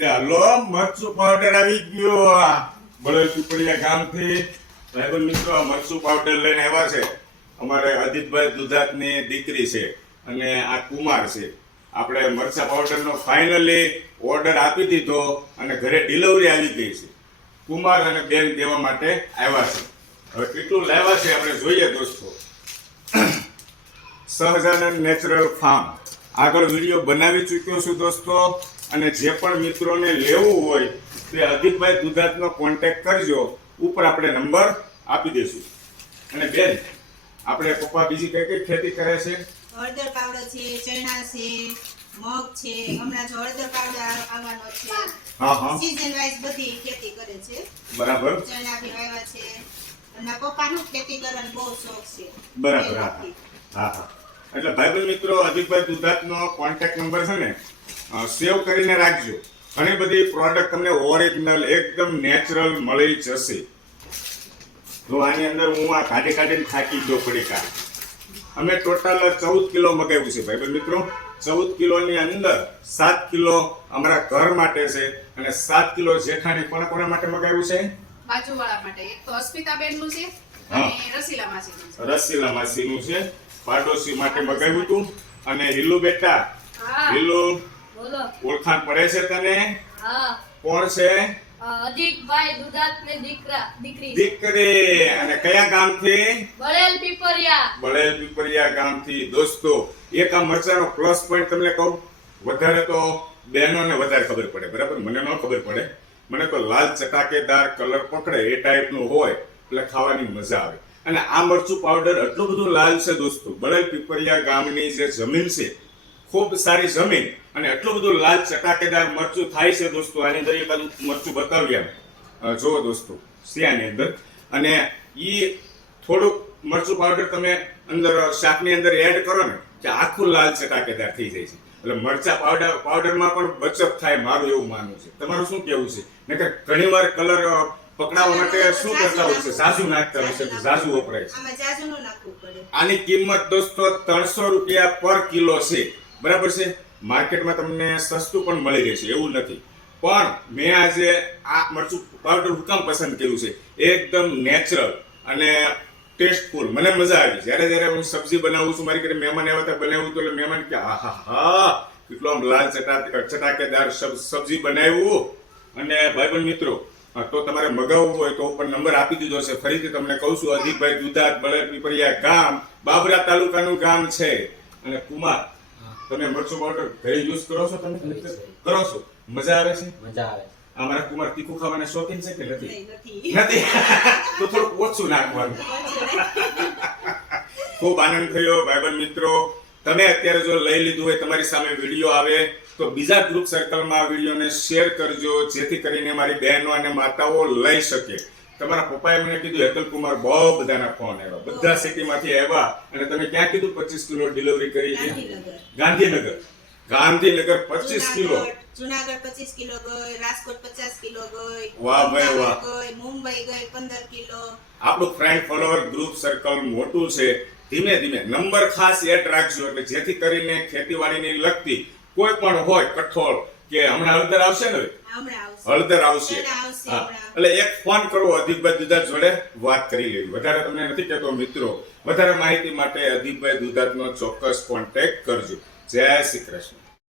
ચાલો, મરચું પાવડર આવી ગયો. બળદ પીપળિયા ગામથી. સાહેબ મિત્રો મરચું પાવડર લઈને આવ્યા છે. અમારે અદિતભાઈ દુધાતની દીકરી છે અને આ કુમાર છે. આપણે મરચા પાવડરનો ફાઇનલી ઓર્ડર આપી દીધો અને ઘરે ડિલિવરી આવી ગઈ છે. કુમાર અને બેન દેવા માટે આવ્યા છે. હવે કેટલું લાવ્યા છે આપણે જોઈએ દોસ્તો. Sahajanand natural farm. આગળ વીડિયો બનાવી ચૂક્યો છું દોસ્તો. અને જે પણ મિત્રોને લેવું હોય તે અદીપભાઈ દુધાતનો કોન્ટેક કરજો. ઉપર આપણે નંબર આપી દઈશું. અને બેન આપણે પપ્પા બીજી કઈ કઈ ખેતી કરે છે? હળદર પાવડર છે ચણા છે મગ છે હમણાં જો હળદર પાવડર આવવાનો છે. હા હા. સીઝન વાઇઝ બધી ખેતી કરે છે. બરાબર. ચણા બી વાવ્યા છે. અને પપ્પાનું ખેતી કરવાનો બહુ શોખ છે. બરાબર હા હા. એટલે ભાઈબંધ મિત્રો અદિતભાઈ દુધાતનો કોન્ટેક્ટ નંબર છે ને સેવ કરીને રાખજો. ઘણી બધી પ્રોડક્ટ તમને ઓરિજિનલ એકદમ નેચરલ મળી જશે. તો આની અંદર હું આ કાઢી કાઢીને થાકી ગયો પડીકા અમે ટોટલ ચૌદ કિલો મગાવ્યું છે ભાઈબંધ મિત્રો. ચૌદ કિલોની અંદર સાત કિલો અમારા ઘર માટે છે અને સાત કિલો જેઠાણી કોના કોના માટે મગાવ્યું છે? બાજુવાળા માટે. એક તો અસ્મિતાબેનનું છે. અને રસીલા માસીનું છે. રસીલા માસીનું છે. પાડોશી માટે મગાવ્યું હતું અને હિલ્લુ બેટા હિલ્લુ ઓળખાણ પડે છે તને? કોણ છે? અ, દુધાત ને દીકરા દીકરી. દીકરી. અને કયા ગામથી? બળેલ પીપરિયા. બળેલ પીપરિયા ગામથી. દોસ્તો એક આ મરચાનો પ્લસ પોઈન્ટ તમને કહું. વધારે તો બહેનોને વધારે ખબર પડે બરાબર? મને ન ખબર પડે. મને તો લાલ ચટાકેદાર કલર પકડે એ ટાઈપનું હોય એટલે ખાવાની મજા આવે. અને આ મરચું પાવડર એટલું બધું લાલ છે દોસ્તો. બળેલ પીપરિયા ગામની જે જમીન છે, ખૂબ સારી જમીન અને એટલું બધું લાલ ચટાકેદાર મરચું થાય છે દોસ્તો. આની અંદર એકાદું મરચું બતાવ્યા. જુઓ દોસ્તો, શિયાની અંદર. અને એ થોડુંક મરચું પાવડર તમે અંદર શાકની અંદર એડ કરો ને, કે આખું લાલ ચટાકેદાર થઈ જાય છે. એટલે મરચા પાવડર પાવડરમાં પણ બચત થાય, મારું એવું માનવું છે. તમારું શું કહેવું છે? નકર ઘણીવાર કલર પકડાવવા માટે શું કરતા હોય છે? ઝાઝુ નાખતા હોય છે ઝાઝુ વપરાય છે. આની કિંમત દોસ્તો ત્રણસો રૂપિયા પર કિલો છે. બરાબર છે? માર્કેટમાં તમને સસ્તું પણ મળી જશે એવું નથી. પણ મેં આજે આ મરચું પાવડર હુકમ પસંદ કર્યું છે. એકદમ નેચરલ અને ટેસ્ટફુલ મને મજા આવી. જ્યારે જ્યારે હું સબ્જી બનાવું છું મારી ઘરે મહેમાન આવ્યા હતા બનાવ્યું તો એટલે મહેમાન કે હા હા હા કેટલો આમ લાલ ચટા ચટાકેદાર સબ- સબ્જી બનાવ્યું. અને ભાઈબંધ મિત્રો તો તમારે મગાવવું હોય તો ઉપર નંબર આપી દીધો છે. ફરીથી તમને કહું છું અધિકભાઈ દુધાત બળદ પીપળિયા ગામ બાબરા તાલુકાનું ગામ છે. અને કુમાર તમે મરચું પાવડર ઘરે યુઝ કરો છો તમે? કરો છો? મજા આવે છે? મજા આવે અમારા કુમાર તીખું ખાવાના શોખીન છે કે નથી? નથી. નથી? તો થોડુંક ઓછું નાખવાનું. ખૂબ આનંદ થયો ભાઈબંધ મિત્રો. તમે અત્યારે જો લઈ લીધું હોય તમારી સામે વીડિયો આવે. તો બીજા ગ્રુપ સર્કલમાં વિડીયોને શેર કરજો જેથી કરીને મારી બહેનો અને માતાઓ લઈ શકે. તમારા પપ્પાએ મને કીધું હેતલ કુમાર બહુ બધાના ફોન આવ્યા. બધા સિટીમાંથી આવ્યા અને તમે ક્યાં કીધું? પચીસ કિલો ડિલિવરી કરી છે. ગાંધીનગર. ગાંધીનગર. પચીસ કિલો. જુનાગઢ જુનાગઢ પચીસ કિલો ગઈ રાજકોટ પચાસ કિલો ગઈ વાહ ભાઈ વાહ. ગઈ મુંબઈ ગઈ પંદર કિલો. આપણું ફ્રેન્ડ ફોલોવર ગ્રુપ સર્કલ મોટું છે. ધીમે ધીમે નંબર ખાસ એડ રાખજો એટલે જેથી કરીને ખેતીવાડીને લગતી કોઈ પણ હોય કઠોળ કે હમણાં હળદર આવશે ને હળદર આવશે. હા. એટલે એક ફોન કરવો અદીપભાઈ દુધાત જોડે વાત કરી લેવી. વધારે તમને નથી કહેતો મિત્રો. વધારે માહિતી માટે અદીપભાઈ દુધાતનો ચોક્કસ કોન્ટેક્ટ કરજો. જય શ્રી કૃષ્ણ.